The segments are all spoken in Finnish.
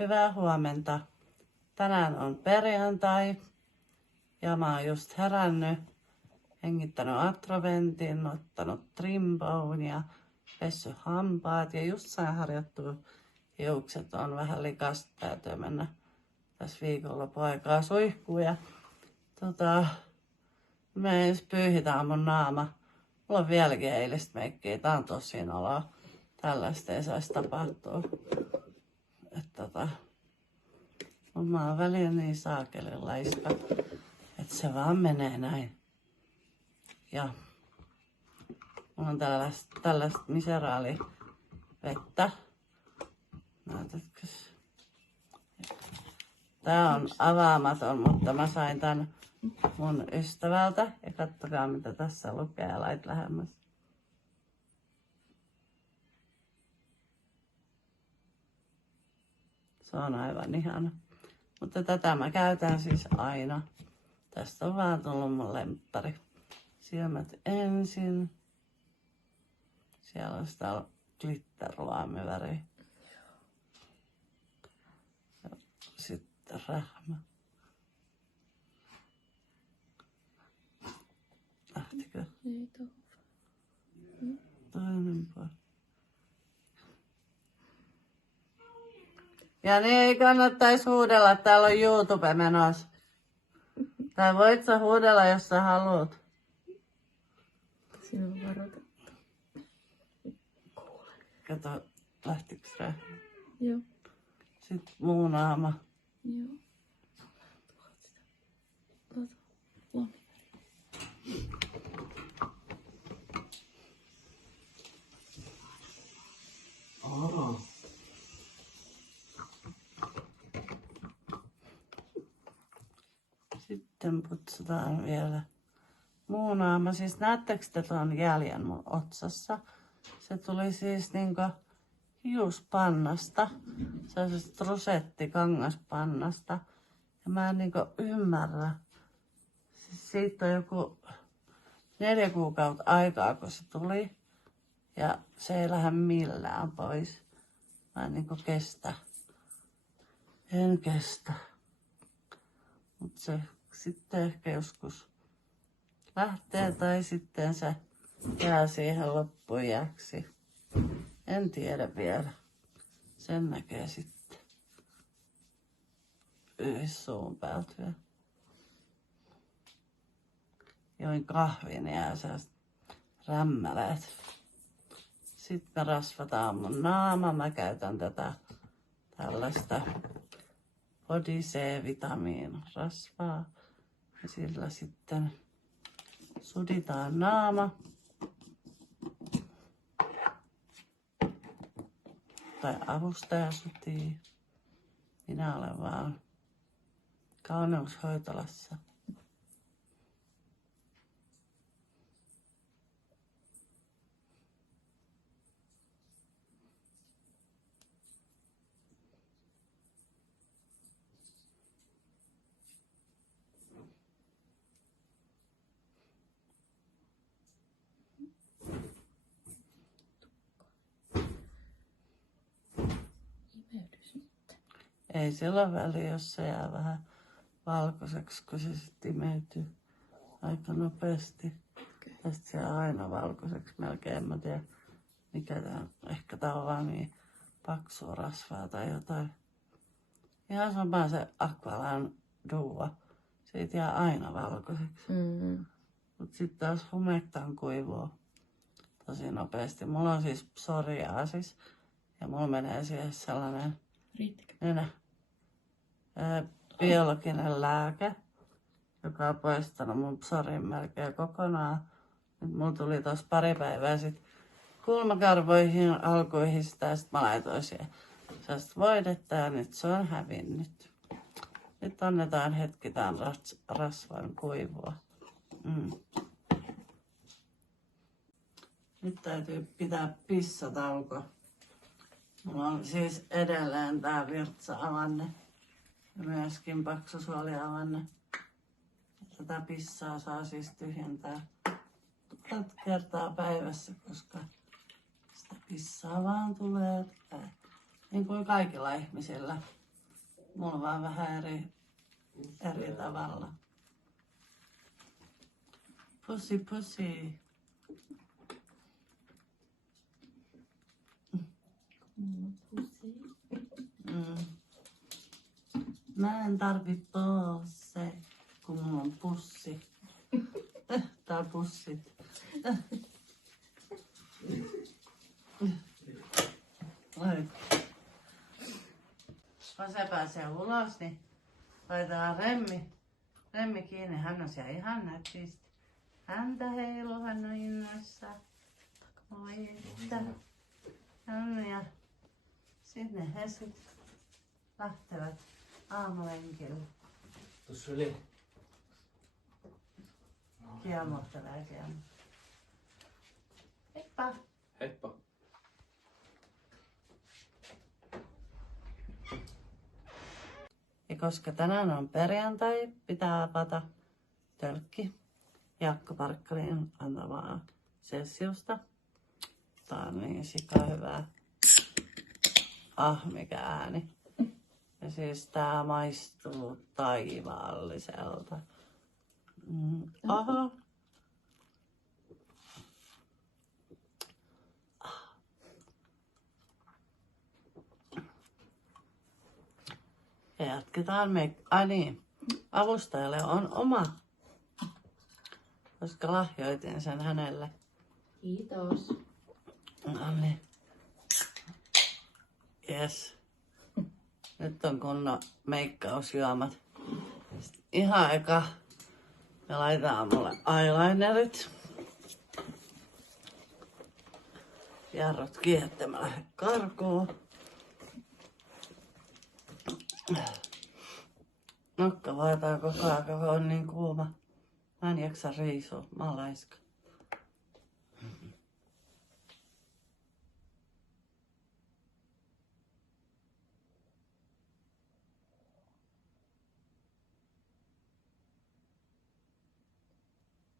Hyvää huomenta. Tänään on perjantai ja mä oon just herännyt, hengittänyt atroventin, ottanut trimbown ja pessy hampaat ja just sain harjoittua hiukset. On vähän likasta, täytyy mennä tässä viikonloppuaikaa suihkuun ja me ensin pyyhitään mun naama. Mulla on vieläkin eilistä meikkiä, tää on tosi noloa. Tällaista ei saisi tapahtua. Mutta mä oon välillä niin saakelin laiska, että se vaan menee näin. Ja mulla on tällaista miseraalivettä. Näytätkö? Tää on avaamaton, mutta mä sain tän mun ystävältä. Ja kattokaa mitä tässä lukee, lait lähemmäs. Se on aivan ihana. Mutta tätä mä käytän siis aina. Tästä on vaan tullut mun lemppari. Silmät ensin. Siellä on sitä glitterlaamiväriä. Sitten rähmä. Lähtikö? Ei tuu. Toinen puoli. Ja niin ei kannattaisi huudella, täällä on YouTube menossa. Tai voit sä huudella, jos sä haluat. Siinä on varoitettu. Kato, lähtikö rähmä? Joo. Sitten muu naama. Joo. Oh. Sitten putsataan vielä muu naama. Siis näettekö te tuon jäljen mun otsassa? Se tuli siis niinku hiuspannasta. Sellaisesta rosettikangaspannasta. Ja mä en niinku ymmärrä. Siis siitä on joku 4 kuukautta aikaa, kun se tuli. Ja se ei lähde millään pois. Mä en niinku kestä. En kestä. Mut se sitten ehkä joskus lähtee tai sitten se jää siihen loppuiäksi. En tiedä vielä. Sen näkee sitten. Suun päältä vielä. Join kahvin ja jää sellaiset rämmäleet. Sitten me rasvataan mun naama. Mä käytän tätä tällaista Body C-vitamiin rasvaa. Ja sillä sitten suditaan naama. Tai avustaja sudii. Minä olen vaan kauneushoitolassa. Ei sillä ole väliä, jos se jää vähän valkoiseksi, kun se sitten imeytyy aika nopeasti. Okay. Tästä se jää aina valkoiseksi melkein. En mä tiedä, mikä tää on. Ehkä tää on vaan niin paksua rasvaa tai jotain. Ihan sama se Aqualan duo. Siitä jää aina valkoiseksi. Mut sitten taas humektaan kuivuu tosi nopeasti. Mulla on siis psoriaasis ja mulla menee siihen sellainen biologinen lääke, joka on poistanut mun psorin melkein kokonaan. Nyt mulla tuli tossa pari päivää sitten kulmakarvoihin, alkuihin sitä ja sit mä laitoin siihen sellaista voidetta ja nyt se on hävinnyt. Nyt annetaan hetki tämän rasvan kuivua. Nyt täytyy pitää pissatauko. Mulla on siis edelleen tää virtsa-avanne ja myöskin paksusuoliavanne. Tätä pissaa saa siis tyhjentää 1000 kertaa päivässä, koska sitä pissaa vaan tulee. Niin kuin kaikilla ihmisillä. Mulla on vaan vähän eri tavalla. Pussi, pussi. Mulla on pussi. Mm. Mä en tarvi posse, kun mulla on pussi. Tai pussit. Oi. Kun se pääsee ulos, niin laitetaan remmi kiinni. Hän on siellä ihan nätisti. Häntä heiluu, hän on innoissaan. Oi että. No, ja sitten he sit lähtevät aamulenkille. Tuossa yli. Kiemohtelee. Heippa! Heippa. Ja koska tänään on perjantai, pitää avata tölkki Jaakko Parkkalin antamaa Celsiusta. Tää on niin sika hyvää. Ah, mikä ääni. Ja siis tää maistuu taivaalliselta. Aha. Ja jatketaan ai niin, avustajalle on oma, koska lahjoitin sen hänelle. Kiitos. No niin. Yes. Nyt on kunnon meikkausjuomat. Sitten ihan eka me laitetaan mulle eyelinerit. Jarrut kiinni, että mä lähden karkuun. Nokka vaihtaa koko ajan, kun on niin kuuma. Mä en jaksa riisua, mä oon laiska.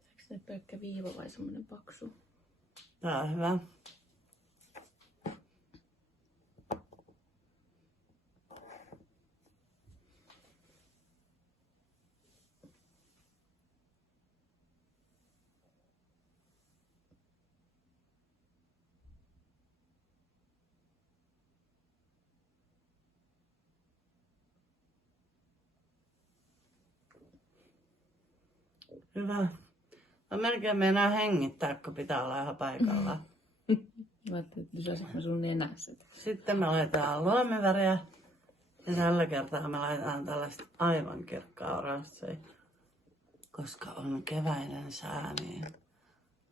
Onko se pelkkä viiva vai semmonen paksu? Tää on hyvä. Hyvä. Mä melkein meinaa hengittää, kun pitää olla ihan paikallaan. Mä ajattelin, että lysäisit mä sun nenässä. Sitten me laitetaan luomiväriä. Ja tällä kertaa me laitetaan tällaista aivan kirkkaa oranssia. Koska on keväinen sää, niin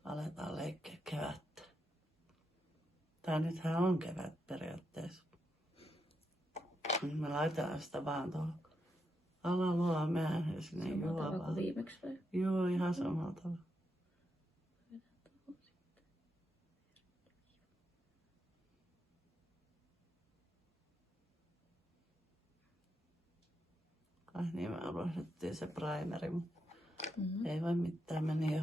aletaan leikkiä kevättä. Tai nythän on kevät periaatteessa. Me laitetaan sitä vaan tuohon alaluomeen ja sinne Samalla tavalla juovaan. kuin viimeksi vai? Joo, ihan samalla tavalla. Ai niin, me unohdettiin se primeri, mutta ei voi mitään, meni jo.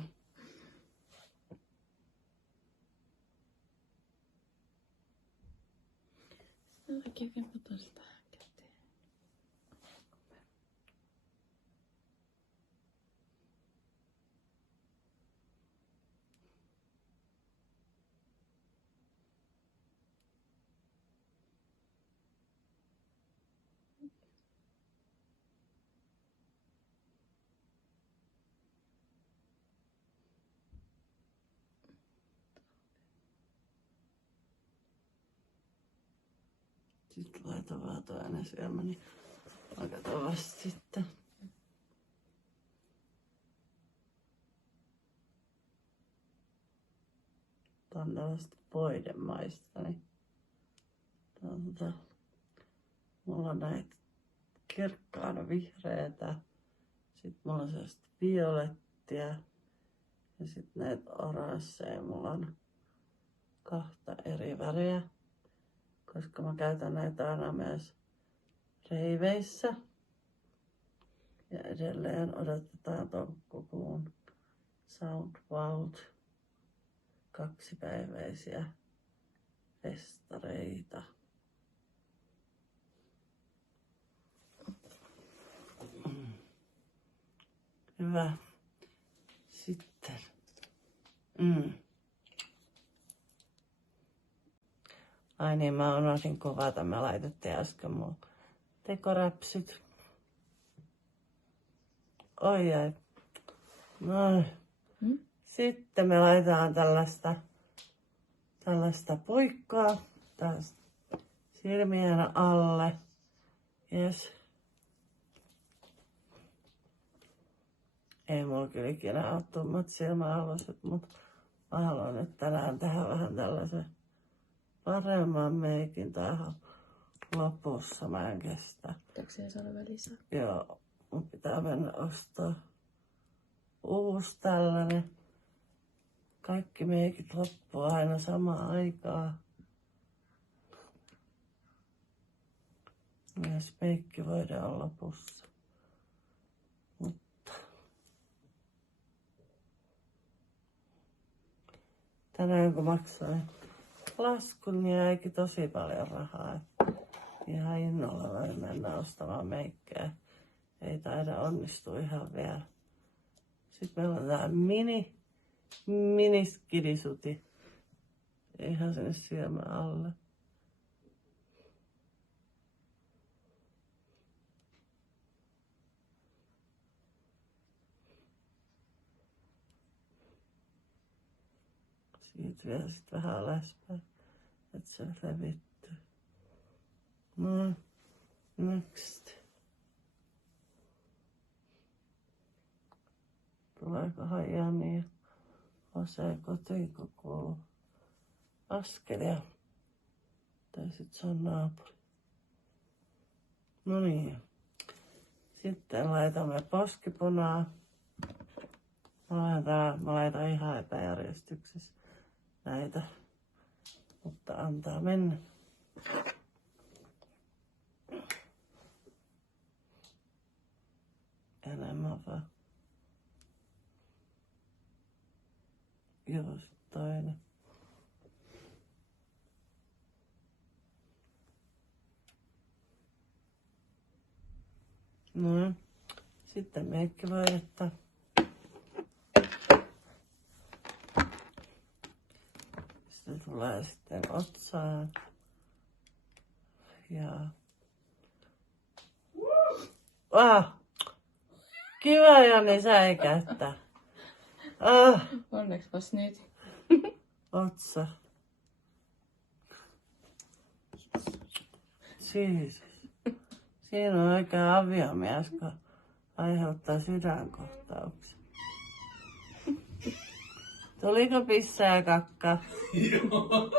No oikein kempataan sitä käteen. Sitten laitan vaan toinen syömä, niin lakataan vasta sitten. Tää on tällaista voidemaista, niin mulla on näitä kirkkaana vihreätä, sitten mulla on sellaista violettia ja sitten näitä oransseja. Mulla on 2 eri väriä, koska mä käytän näitä aina myös reiveissä. Ja edelleen odotetaan toukokuun Soundwowt 2-päiväisiä festareita. hyvä. Sitten. Ai niin, mä unohdin kuvata. Me laitettiin äsken mun tekoräpsyt. Oi ai. Noin. Sitten me laitetaan tällaista puikkoa tästä silmien alle. Yes. Ei mulla kyllä ikinä ole tummat silmäaluset, mutta mä haluan nyt tänään tehdä vähän tällaisen paremman meikin tähän lopussa. Mä en kestä. Pitääkö siellä saada vielä lisää? Joo, mun pitää mennä ostaa uusi tällainen. Kaikki meikit loppuu aina samaan aikaan. Myös meikki voidaan lopussa. Mutta tänään kun maksoin laskun, niin jäikin tosi paljon rahaa. Ihan innolla voin mennä ostamaan meikkejä. Ei taida onnistua ihan vielä. Sitten meillä on tää miniskidisuti. Ihan sinne silmän alle. Siitä vielä sit vähän alaspäin, että se levittyy. No, next. Tuleekohan Jani ja Ose kotiin, kun kuuluu askelia. Tai sit se on naapuri. No niin. Sitten laitamme poskipunaa. Mä laitan ihan epäjärjestyksessä näitä, mutta antaa mennä. Enemmän vaan. Joo, sit toinen. No, sitten meikki vaihdetta. Se tulee sitten otsaan. Ja... Kiva Jani säikäyttää. Onneksipas nyt. Otsa. Siis. Siinä on oikein aviomies, kun aiheuttaa sydänkohtauksen. Tuliko pissää ja kakka? Joo.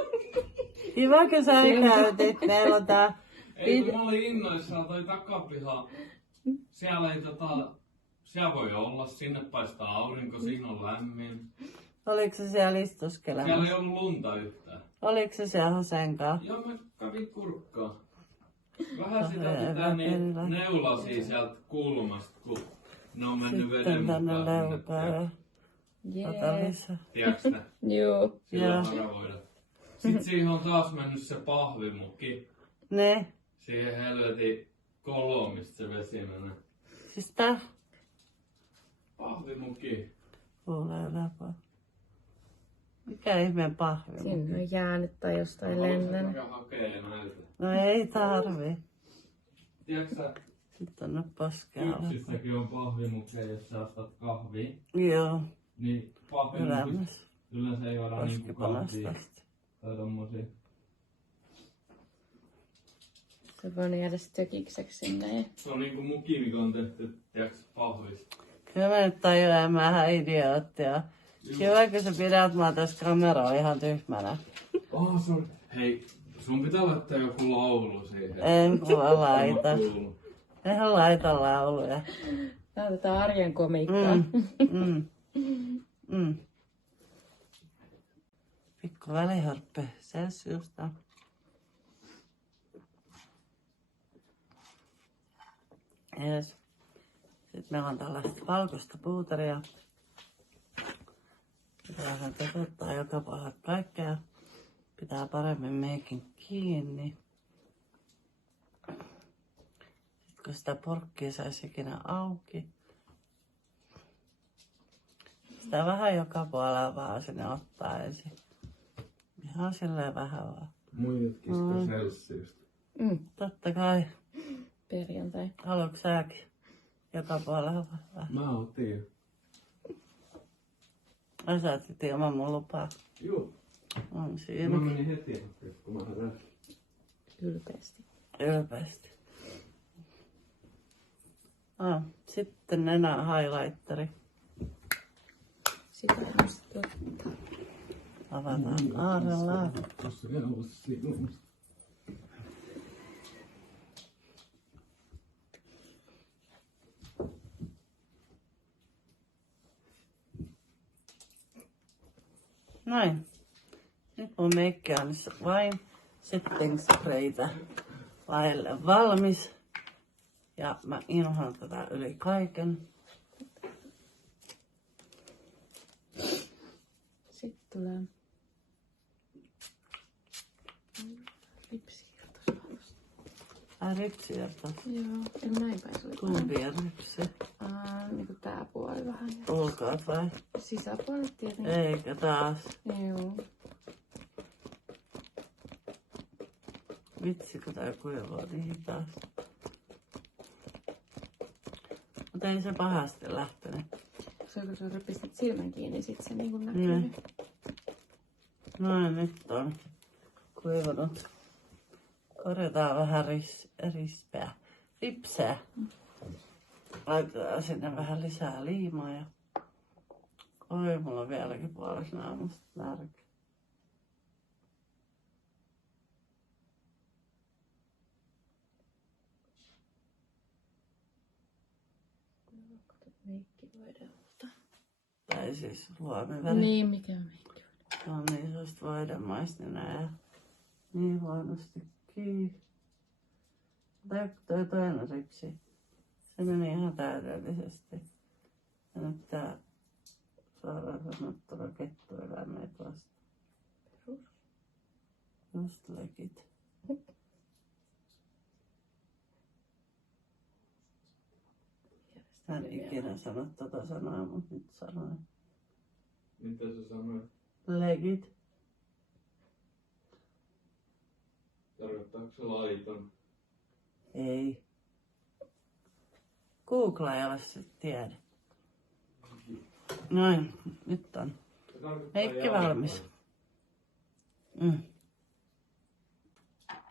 Kiva, kun säikäytit. Meillä on tää... Ei kun mä olin innoissaan toi takapiha. Siellä ei siellä voi olla, sinne paistaa aurinko, siinä on lämmin. Oliko se siellä istuskelemassa? Siellä ei ollut lunta yhtään. Oliko se siellä Hosenkaan? Joo, mä kävin kurkkaa. Vähän sitä pitää niin neulasia sieltä kulmasta, kun ne on mennyt veden Sitten tänne mukaan. leukaan ja ota lisää. Tiedätkö ne? Joo. Sillä Joo. haravoida. Sitten siihen on taas mennyt se pahvimuki. Ne. Siihen helvetin koloon, mistä se vesi menee. Siis tää? Pahvimuki. Kuulee läpä. Mikä ihmeen pahvi? Sinne on jäänyt tai jostain lentänyt. Haluatko hakee näytä? No ei tarvi. Tiedätkö sä, Sitten on nyt poskea. yksissäkin on pahvimukeja, jos sä ostat kahvia. Joo. Niin pahvimukista Ylämässä. yleensä ei voida niinku kahvia Poskipanastasta. tai tommosia. Se voi jäädä tökikseksi sinne. Se on niinku muki, mikä on tehty, tiedätkö, pahvista. Kyllä mä nyt tajuan, mä vähän idioottia. Kiva, kun sä pidät mua tässä kameraa ihan tyhmänä. Se on... Hei, sun pitää laittaa joku laulu siihen. En kuule laita. Kuulu. Eihän laita lauluja. Tää on tätä arjen komiikkaa. Pikku väliharppe Celsiusta. Yes. Sitten meillä on tällaista valkoista puuteria. Pitää tekottaa joka puolella kaikkea. Pitää paremmin meikin kiinni. Sitten kun sitä porkkia saisi ikinä auki, Sitä vähän joka puolella vaan sinne ottaa ensin. Ihan silleen vähän vaan. Muijatkin sitä Celsiusta. Totta kai. Perjantai. Haluatko säkin? Joka puolella vähän. Mä otin jo. Ai sä otit ilman mun lupaa. Joo. On siinä. Mä menin heti hakemaan, kun mä lähdin. Ylpeästi. Ylpeästi. Sitten nenä highlighteri. Sitä en sitten ottaa. Avataan aarella. Tossa vielä on sinun. Noin. Nyt mun meikki on vain setting spraytä vaille valmis. Ja mä inhoan tätä yli kaiken. Sitten tulee ripsiirtosaus. Ripsiirto. Joo, en näin päin se oli. Kumpia ripsi. Niinku tää puoli vähän. Ulkoat vai? Sisäpuolet tietenkin. Eikä taas. Joo. Vitsi, kun tää kuivaa niin hitaasti. Mutta ei se pahasti lähtenyt. Se kun sä pistät silmän kiinni, sit se niinku näkyy. Niin. Noin, nyt on kuivunut. Korjataan vähän ripseä. Laitetaan sinne vähän lisää liimaa ja... Oi, mulla on vieläkin puolessa naamasta närkä. Meikki voidaan ottaa. Tai siis luomiväri. Niin, mikä on meikki? No niin, se olisi voidemaistina ja niin huonosti kiinni. Tai toi toinen ripsi. Se meni ihan täydellisesti. Ja nyt tää suoraan sanottuna kettueläimet vasta. Perus. Just legit. Mä en ikinä sano tota sanaa, mut nyt sanoin. Mitä sä sanoit? Legit. Tarkoittaako se laiton? Ei. Googlaajalle se tiedä. Noin, nyt on. Se tarkoittaa Meikki jalkaa. valmis.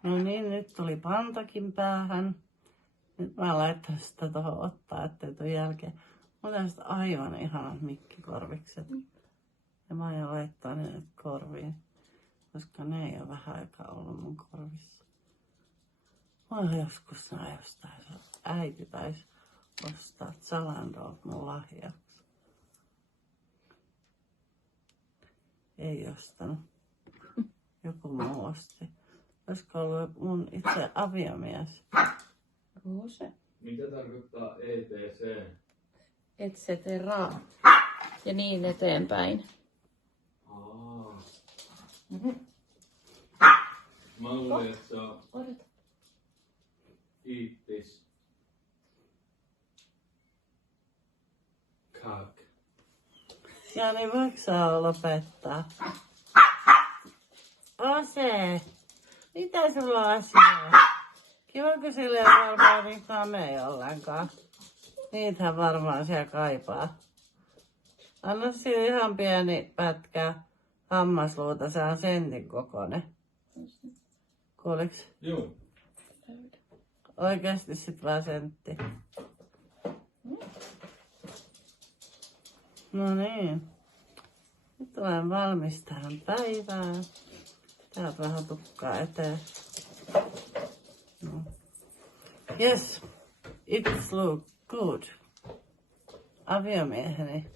No niin, nyt tuli pantakin päähän. Nyt mä laitan sitä tuohon ottaa, ettei tuon jälkeen. Mulla on tästä aivan ihanat mikkikorvikset. Ja mä aion laittaa ne nyt korviin, koska ne ei ole vähän aikaa ollut mun korvissa. Mä oon joskus näin jostain. Äiti taisi ostaa Zalandolta mun lahjaksi. Ei ostanut. Joku muu osti. Olisiko ollut mun itse aviomies? Oo se. Mitä tarkoittaa ETC? Et cetera. Ja niin eteenpäin. Mä luulin, että se on Odota. eat this. Cock. Ja niin voiko saa lopettaa? Ose! Mitä sulla on asiaa? Kivako sille ei varmaan niin kamei ollenkaan. Niitähän varmaan siellä kaipaa. Anna sille ihan pieni pätkä hammasluuta, se on sentin kokoinen. Kuuliks? Joo. Oikeesti sit vaan sentti. No niin. Nyt olen valmis tähän päivään. Täältä vähän tukkaa eteen. No. Yes, it's look good. Aviomieheni.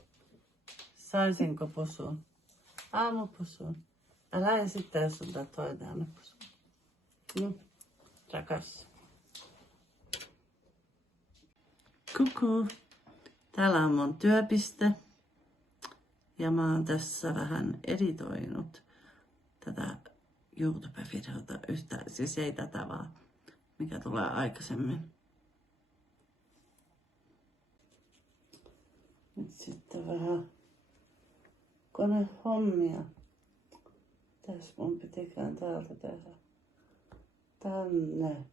Saisinko pusun? Aamupusun. Älä esittää sun toinen aamupusun. Rakas. Kuku. Täällä on mun työpiste. Ja mä oon tässä vähän editoinut tätä YouTube-videota siis ei tätä vaan, mikä tulee aikaisemmin. Nyt sitten vähän konehommia. Mitäs mun pitikään täältä tehdä? Tänne.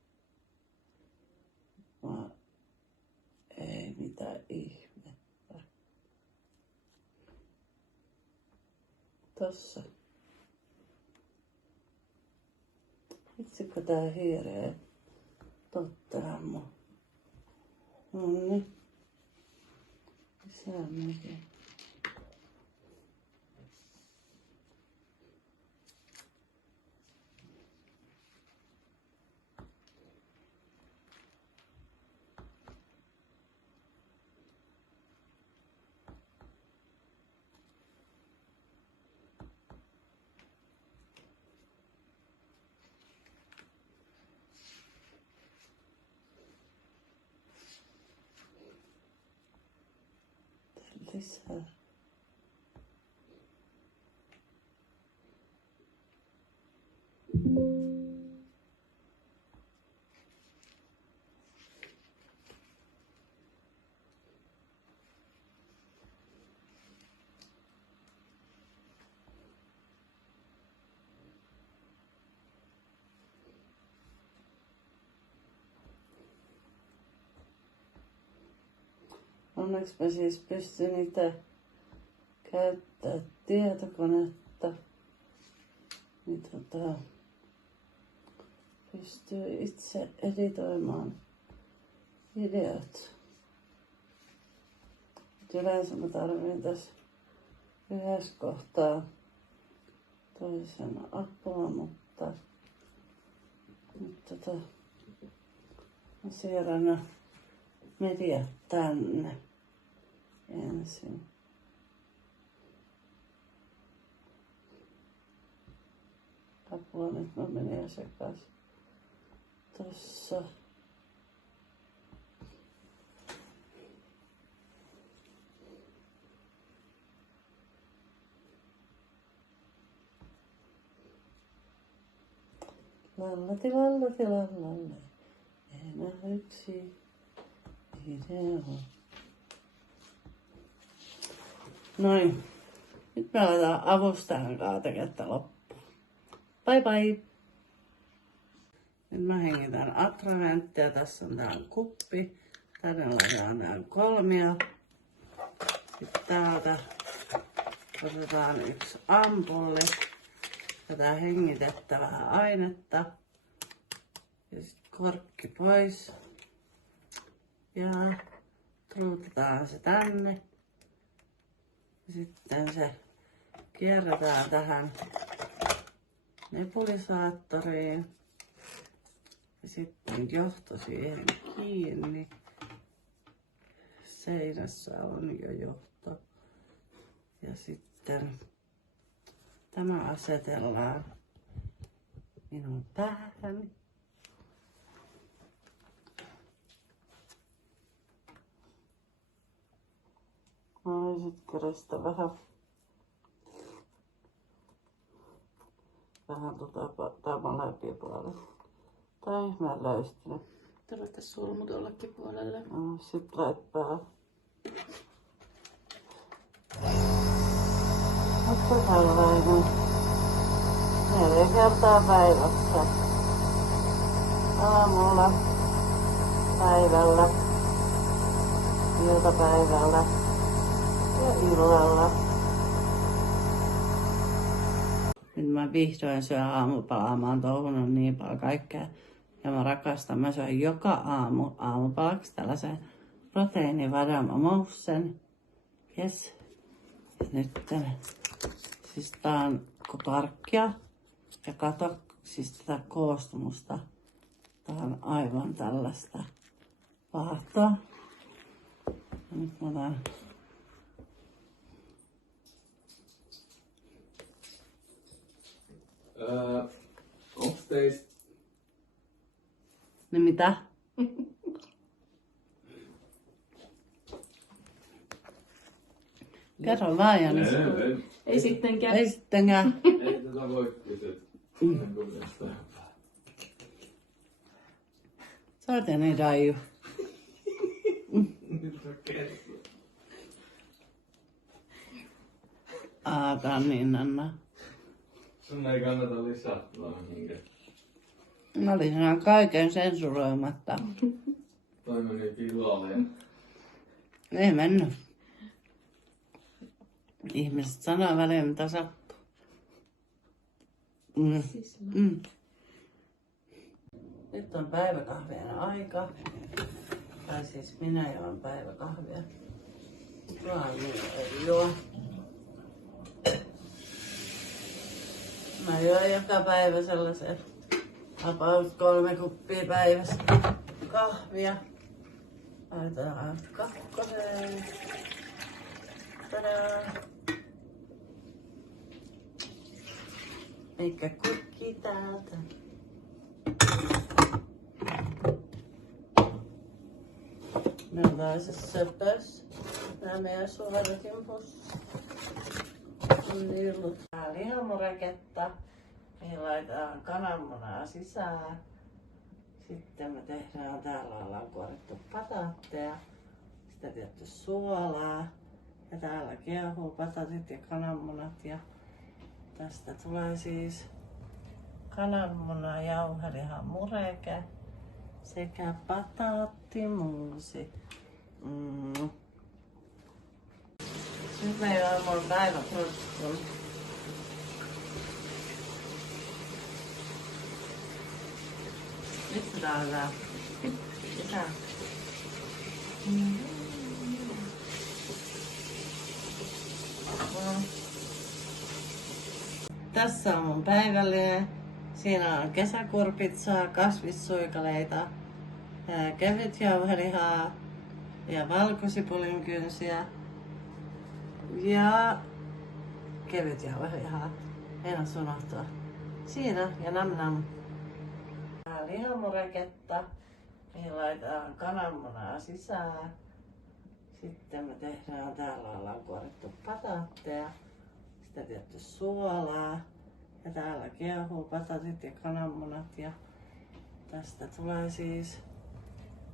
Ei mitään ihmettä. Tossa. Vitsikö tää hiiree tottera mun. Nonni. Lisää mekin. Lisää. Onneksi mä siis pystyn itse käyttää tietokonetta. Niin pystyy itse editoimaan videot. Yleensä mä tarvitsen tässä yhdessä kohtaa toisen apua, mutta nyt mä siirrän mediat tänne ensin. Apua, nyt mä menen sekas. Tossa. Lallati lallati lallalle. Enää yksi video. Noin. Nyt me aletaan avustajan kanssa tekemään loppuun. Bye bye! Nyt mä hengitän atraventtia. Tässä on tää kuppi. Tänne laitetaan nää kolmia. Sitten täältä otetaan yksi ampulli. Tätä hengitettävää ainetta. Ja sitten korkki pois. Ja truutetaan se tänne. Ja sitten se kierretään tähän nebulisaattoriin. Ja sitten johto siihen kiinni. Seinässä on jo johto. Ja sitten tämä asetellaan minun päähäni. Voisitko ristä vähän tämä läpipuolella. Tää on ihmeen löystynyt. Tarvitse sulmu tuollekin puolelle. Sit lait päälle. Mutta tällainen 4 kertaa päivässä. Aamulla, päivällä, iltapäivällä ja illalla. Nyt mä vihdoin syön aamupalaa. Mä oon touhunut niin paljon kaikkea. Ja mä rakastan. Mä syön joka aamu aamupalaksi tällaisen proteiinivadamamoussen. Yes. Ja nyt siis tää on karkkia. Ja kato siis tätä koostumusta. Tää on aivan tällaista vaahtoa. Ja nyt mä otan onks teistä? niin mitä? Kerro vaan, Janis. Ei sittenkään. Ei sittenkään. Ei tätä voi kysyä. Sä oot niin Daiju. niin Anna. Sun ei kannata lisätä mihinkään. Mä olin ihan kaiken sensuroimatta. Toi meni pilalle ja Ei mennyt. Ihmiset sanoo väliin mitä sattuu. Nyt on päiväkahvien aika. Tai siis minä juon päiväkahvia. Raanu ei juo. Mä juon joka päivä sellaisen about 3 kuppia päivässä kahvia. Laitetaan kakkoseen. Tadaa! Eikä kukki täältä. Millaisessa söpössä nämä meidän suorakin pussi. On niillut. Tää lihamureketta. Mihin laitetaan kananmunaa sisään. Sitten me tehdään, täällä ollaan kuorittu pataatteja. Sitten tietty suolaa. Ja täällä kiehuu patatit ja kananmunat. Ja tästä tulee siis kananmuna, jauhelihan mureke sekä pataattimuusi. Nyt meillä on mun päiväpurskun. Nyt tää on tää. Mitä? Tässä on mun päivällinen. Siinä on kesäkurpitsaa, kasvissuikaleita, kevytjauhelihaa ja valkosipulin kynsiä ja kevytjauhelihaa. Meinas unohtua. Siinä ja nam. Lihamureketta, mihin laitetaan kananmunaa sisään. Sitten me tehdään, täällä ollaan kuorittu pataatteja. Sitten tietty suolaa. Ja täällä kiehuu patatit ja kananmunat. Ja tästä tulee siis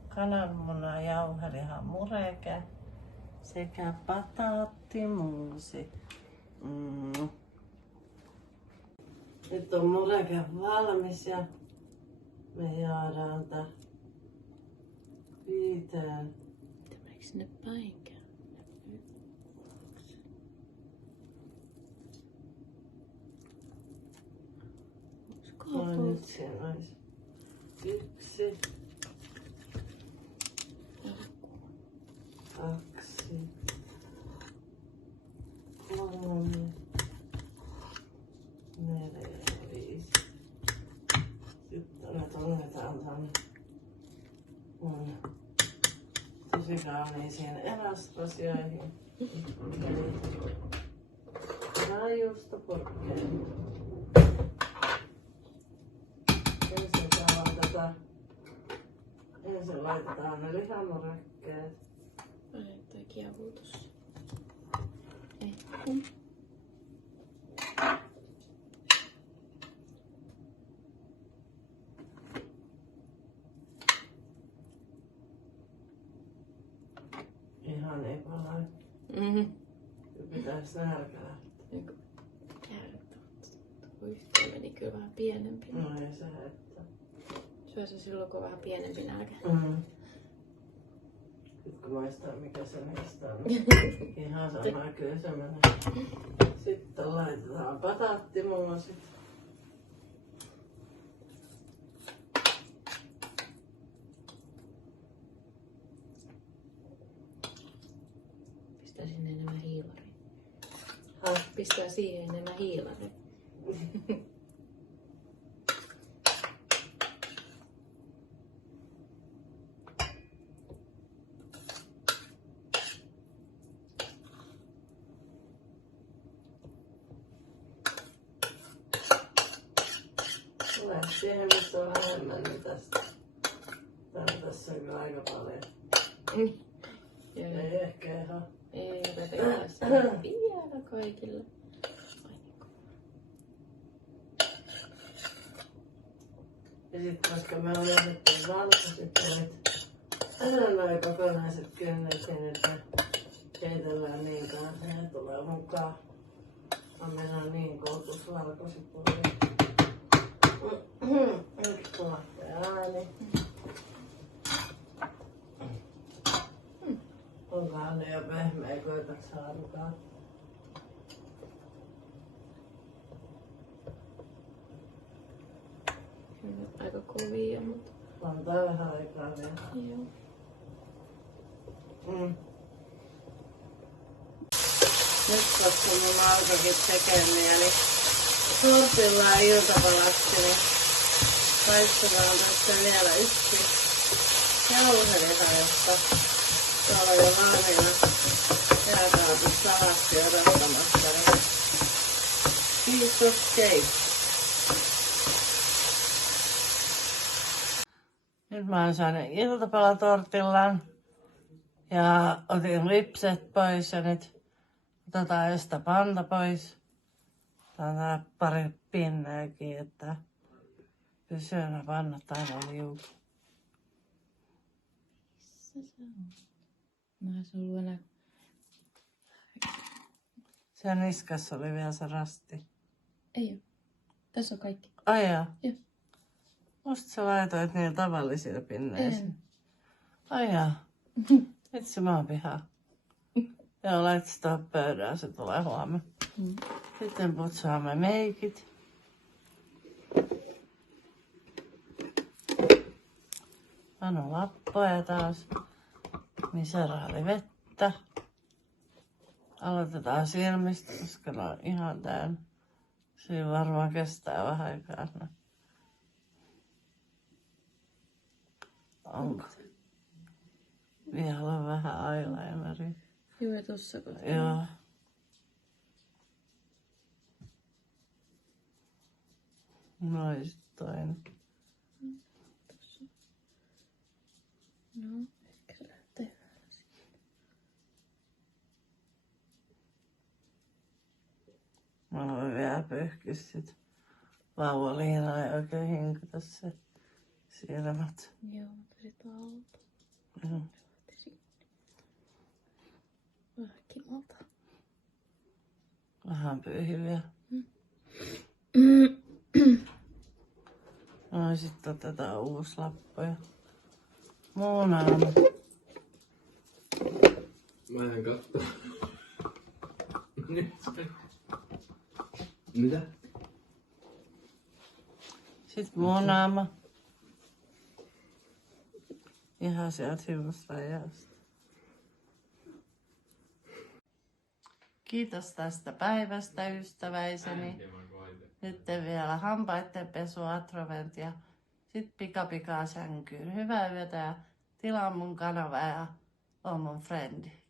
kananmuna, jauhelihan mureke sekä pataattimuusi. Nyt on mureke valmis ja me jaadaan tää 5. Meneekö sinne päinkään? No nyt siinä olisi 1, 2, 3, 4, 5. Sitten me tunnetaan tänne mun tosi kauniisiin eräsasioihin. Eli juustopurkkeen. Ensin laitetaan ne lihamurekkeet. Toi kiehuu tossa. Ihan ei palaa. Pitäis nälkä lähteä. Toi meni kyllä vähän pienempi. No ei se haittaa. Syö se silloin, kun on vähän pienempi nälkä. Nyt kun maistaa mikä se meistä on. Ihan sama kyllä se menee. Sitten laitetaan pataattimuusit. Pistää sinne enemmän hiilaria. Häh? Pistää siihen enemmän hiilaria. Tulee siihen, missä on vähemmän niin tästä. Tässä on kyllä aika paljon. Ei ehkä ihan. Ei oteta tässä vielä kaikille. Ja sitten koska me on jätetty valkoiset noin kokonaiset kynnet, niin että keitellään niin kanssa, ne tulee mukaan. Meillä on niin koulutusvalkoisipuli. Yksi puhuttaa ääni. Onkohan ne jo pehmeä, koita saadukaan. Kyllä aika kovia, mutta On tää vähän aikaa vielä. joo. Nyt koska mun alkoikin tekemään, niin tortillaan iltapalaksi, niin paistetaan tässä vielä yksi jauheliha, josta tuolla jo valmiina jääkaapissa alasti odottamassa. Niin piece of cake. Nyt mä oon saanut iltapalatortillan ja otin lipset pois ja nyt otetaan josta panta pois. Otetaan pari pinneäkin, että pysyy ne pannat aina liuku. Missä se on? Mä se ollut enää. Siellä niskassa oli vielä se rasti. Ei oo. Tässä on kaikki. Ai jaa. Joo. Musta sä laitoit niillä tavallisilla pinneisiin. En. Ai jaa. Vitsi mä oon pihaa. Joo, laita sitä tuohon pöydään, se tulee huomenna. Sitten putsaamme meikit. Anna lappoja taas. Miseraali vettä. Aloitetaan silmistä, koska ne on ihan täynnä. Siinä varmaan kestää vähän aikaa. Onko? Vielä on vähän eyelineria. Joo, ja tossa kohtaa. Joo. Noin sit toinen. No, ehkä se lähtee vähän siitä. Mä voin vielä pyyhkiä sit vauvaliinaa ja oikein hinkata se silmät. Joo, mutta sit alta. Joo. Vähän kimalta. Vähän pyyhin vielä. No sit otetaan uusi lappu ja muunaama. Mä en katso. Mitä? Sit muunaama. Ihan sieltä sivusta ajasta. Kiitos tästä päivästä, ystäväiseni. Nyt vielä hampaitten pesu, Atrovent ja sit pikapikaa sänkyyn. Hyvää yötä ja tilaa mun kanava ja on mun frendi.